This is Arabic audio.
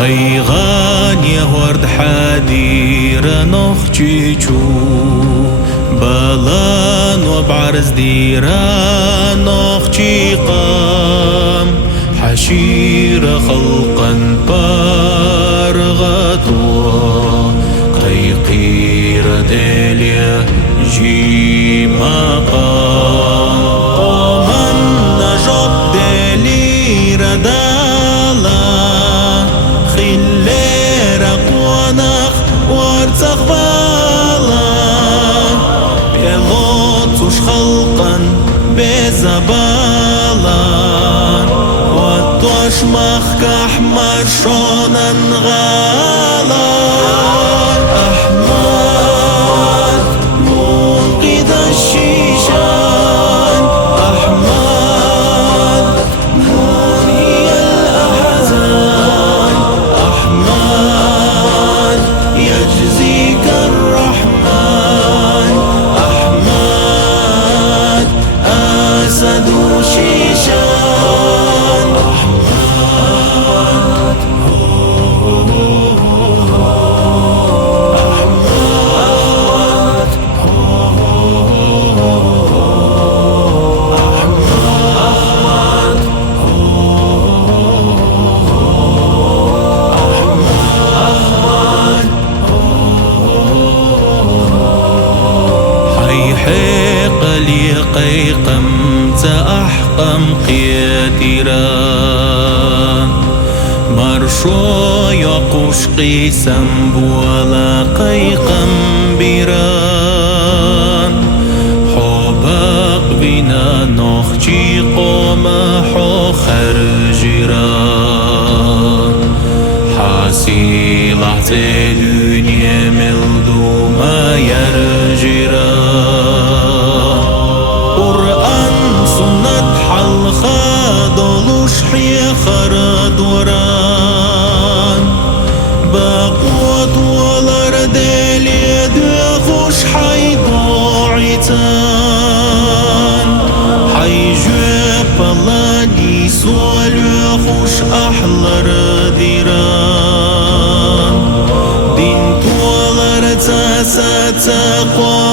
غيغان يا ورد حديرة نخجيجو بلان وبعرز ديرة نخجي قام حشيرة خلقا بارغتوا قيقيرة داليا جي مقام قومن نجب داليرة دالا خليرة قوانخ وارتخ بالا بيلوتوش خلقا بزبالا واتوش مخك أحمر شونا غالا أحمد منقذ الشيشان أحمد منهي الأحزان أحمد يجزيك الرحمن أحمد أسد شيشان حيحيق لي قيقم تأحقم قيادران مرشو يقوش قيسم بولا قيقم بيران حبق بنا نخجي قوم حو خرجران حاسي لحظة دنيا ملدو ما يرجران قرآن سنة حلقة دولوش حيخر دوران باقوت والارد اليد يخوش حيضاعتان حيجوب الله نيسوال يخوش أحلر ديران دين توالر تاسا تقوى